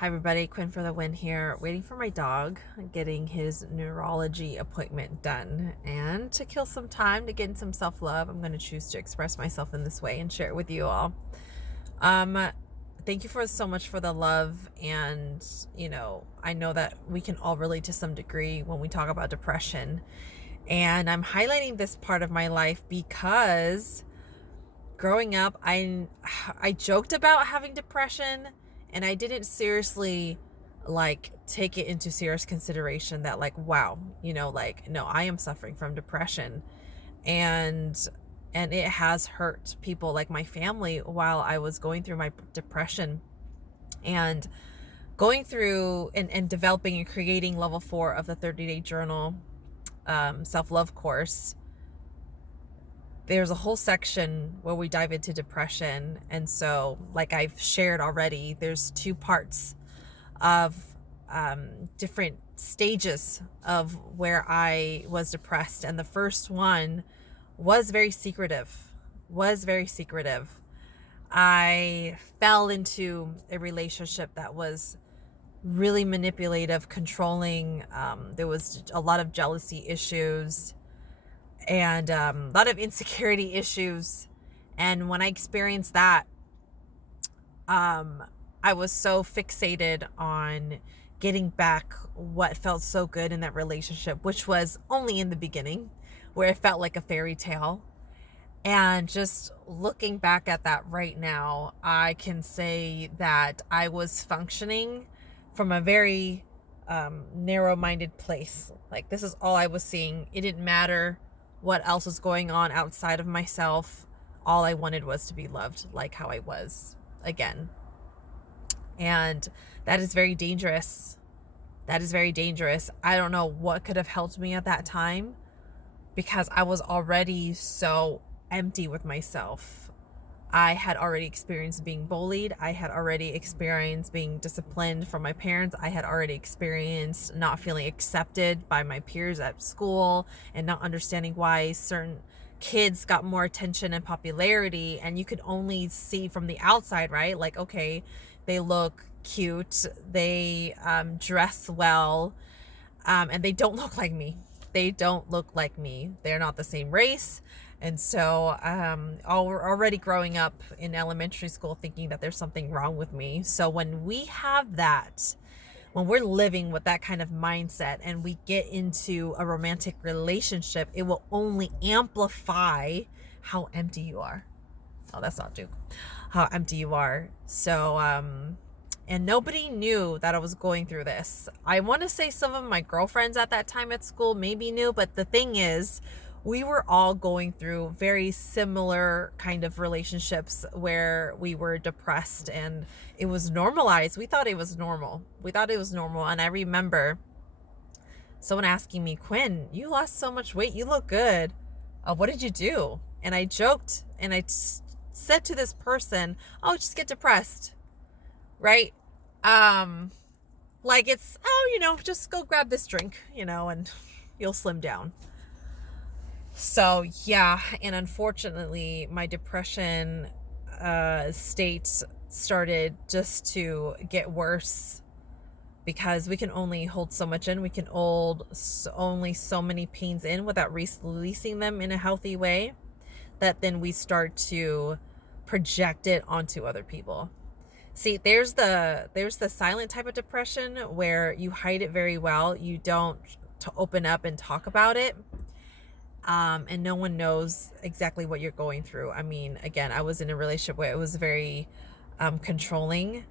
Hi everybody, Quynhforthewin here, waiting for my dog, getting his neurology appointment done. And to kill some time, to get in some self-love, I'm going to choose to express myself in this way and share it with you all. Thank you for so much for the love, and I know that we can all relate to some degree when we talk about depression. And I'm highlighting this part of my life because growing up, I joked about having depression, and I didn't seriously take it into serious consideration that wow, no, I am suffering from depression, and it has hurt people like my family while I was going through my depression, and going through and developing and creating level 4 of the 30-day journal self-love course. There's a whole section where we dive into depression. And so, like I've shared already, there's 2 parts of different stages of where I was depressed. And the first one was very secretive, I fell into a relationship that was really manipulative, controlling. There was a lot of jealousy issues and a lot of insecurity issues. And when I experienced that, I was so fixated on getting back what felt so good in that relationship, which was only in the beginning, where it felt like a fairy tale. And just looking back at that right now, I can say that I was functioning from a very narrow-minded place. Like, this is all I was seeing. It didn't matter what else was going on outside of myself. All I wanted was to be loved like how I was again. And that is very dangerous. I don't know what could have helped me at that time, because I was already so empty with myself. I had already experienced being bullied. I had already experienced being disciplined from my parents. I had already experienced not feeling accepted by my peers at school and not understanding why certain kids got more attention and popularity. And you could only see from the outside, right? Like, okay, they look cute, they dress well, and they don't look like me. They're not the same race. And so already growing up in elementary school thinking that there's something wrong with me. So when we have that, when we're living with that kind of mindset and we get into a romantic relationship, it will only amplify how empty you are. Oh, that's not Duke. How empty you are. So, and nobody knew that I was going through this. I want to say some of my girlfriends at that time at school maybe knew, but the thing is, we were all going through very similar kind of relationships where we were depressed, and it was normalized. We thought it was normal. And I remember someone asking me, Quinn, you lost so much weight. You look good. What did you do? And I joked and I said to this person, oh, just get depressed. Right? It's, just go grab this drink, and you'll slim down. So yeah, and unfortunately my depression state started just to get worse, because we can only hold so much in. We can hold only so many pains in without releasing them in a healthy way, that then we start to project it onto other people. See, there's the silent type of depression where you hide it very well. You don't open up and talk about it. And no one knows exactly what you're going through. I mean, again, I was in a relationship where it was very controlling,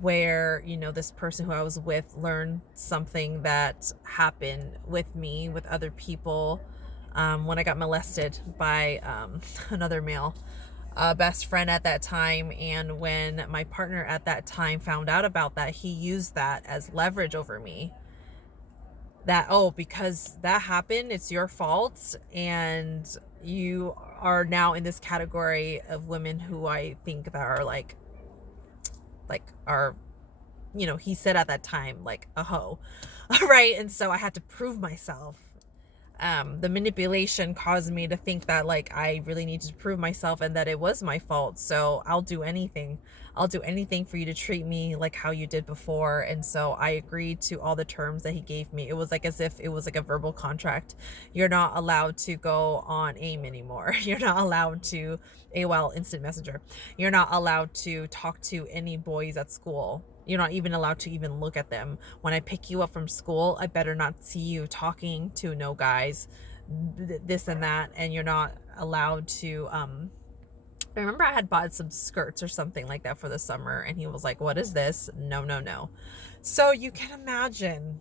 where, this person who I was with learned something that happened with me, with other people, when I got molested by another male best friend at that time. And when my partner at that time found out about that, he used that as leverage over me. That, oh, because that happened, it's your fault, and you are now in this category of women who I think that are are, he said at that time, like a hoe. Right? And so I had to prove myself. The manipulation caused me to think that like I really needed to prove myself and that it was my fault. So I'll do anything. I'll do anything for you to treat me like how you did before. And so I agreed to all the terms that he gave me. It was like as if it was like a verbal contract. You're not allowed to go on AIM anymore. You're not allowed to AOL Instant Messenger. You're not allowed to talk to any boys at school. You're not even allowed to even look at them. When I pick you up from school, I better not see you talking to no guys, this and that. And you're not allowed to, I remember I had bought some skirts or something like that for the summer. And he was like, what is this? No, no, no. So you can imagine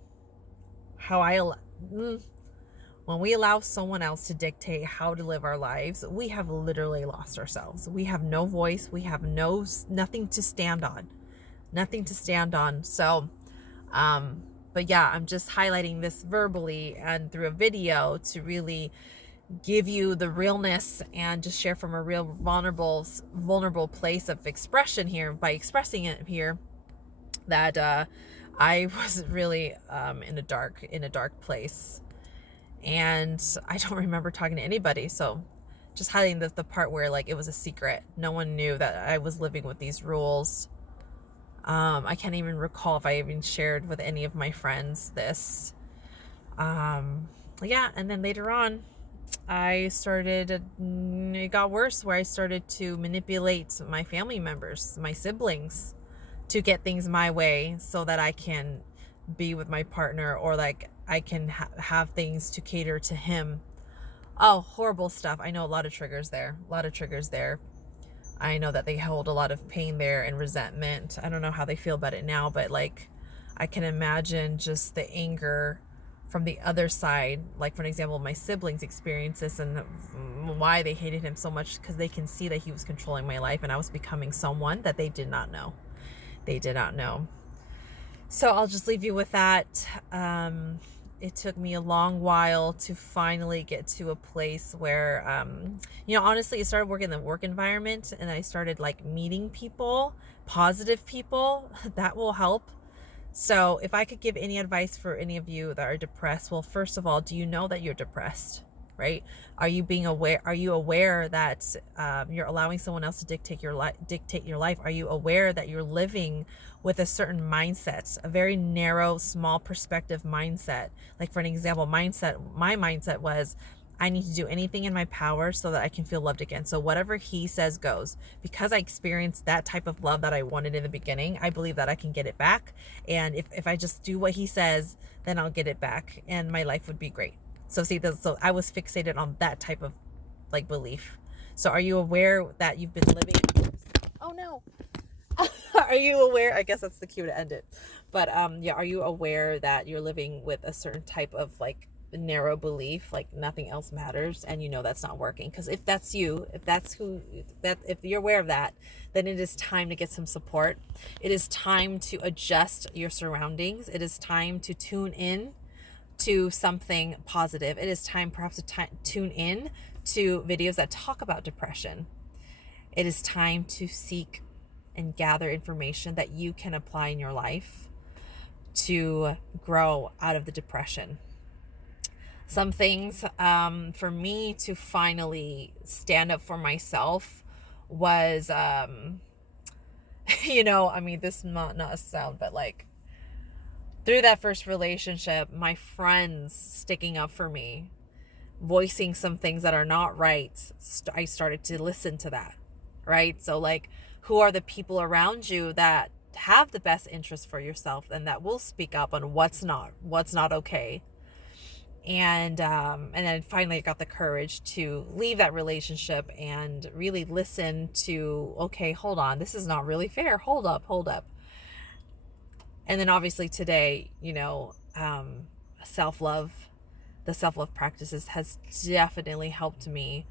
how when we allow someone else to dictate how to live our lives, we have literally lost ourselves. We have no voice. We have nothing to stand on. Nothing to stand on. So, but yeah, I'm just highlighting this verbally and through a video to really give you the realness and just share from a real vulnerable place of expression here by expressing it here that I was really in a dark place, and I don't remember talking to anybody. So just highlighting the part where like it was a secret. No one knew that I was living with these rules. I can't even recall if I even shared with any of my friends this. Yeah, and then later on, it got worse where I started to manipulate my family members, my siblings, to get things my way so that I can be with my partner, or like I can have things to cater to him. Oh, horrible stuff. I know a lot of triggers there. I know that they hold a lot of pain there and resentment. I don't know how they feel about it now, but like I can imagine just the anger from the other side. Like, for example, my siblings experienced this and why they hated him so much, because they can see that he was controlling my life and I was becoming someone that they did not know. So I'll just leave you with that. It took me a long while to finally get to a place where, honestly, I started working in the work environment and I started like meeting people, positive people. That will help. So if I could give any advice for any of you that are depressed, well, first of all, do you know that you're depressed? Right? Are you aware that you're allowing someone else to dictate your life? Are you aware that you're living with a certain mindset, a very narrow, small perspective mindset? Like, for an example, my mindset was, I need to do anything in my power so that I can feel loved again. So whatever he says goes. Because I experienced that type of love that I wanted in the beginning, I believe that I can get it back. And if I just do what he says, then I'll get it back and my life would be great. So so I was fixated on that type of like belief. So are you aware that you've been living? Oh no. Are you aware? I guess that's the cue to end it. But yeah, are you aware that you're living with a certain type of like narrow belief, like nothing else matters, and you know that's not working? Because if that's you, if you're aware of that, then it is time to get some support. It is time to adjust your surroundings. It is time to tune in to something positive. It is time perhaps to tune in to videos that talk about depression. It is time to seek and gather information that you can apply in your life to grow out of the depression. Some things for me to finally stand up for myself was, this might not sound, but like through that first relationship, my friends sticking up for me, voicing some things that are not right, I started to listen to that, right? So like, who are the people around you that have the best interest for yourself and that will speak up on what's not okay? And then finally I got the courage to leave that relationship and really listen to, okay, hold on, this is not really fair. Hold up. And then obviously today, self-love, the self-love practices has definitely helped me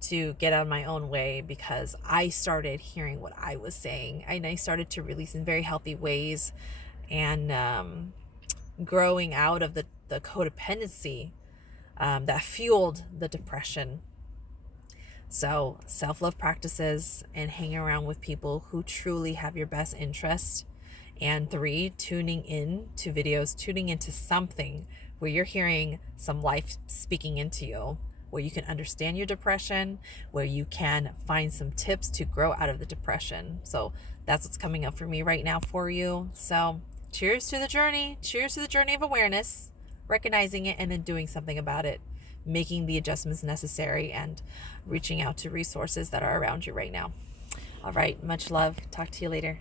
to get out of my own way, because I started hearing what I was saying and I started to release in very healthy ways, and growing out of the codependency that fueled the depression. So self-love practices and hanging around with people who truly have your best interest. And 3, tuning in to videos, tuning into something where you're hearing some life speaking into you, where you can understand your depression, where you can find some tips to grow out of the depression. So that's what's coming up for me right now for you. So cheers to the journey. Cheers to the journey of awareness, recognizing it and then doing something about it, making the adjustments necessary, and reaching out to resources that are around you right now. All right, much love. Talk to you later.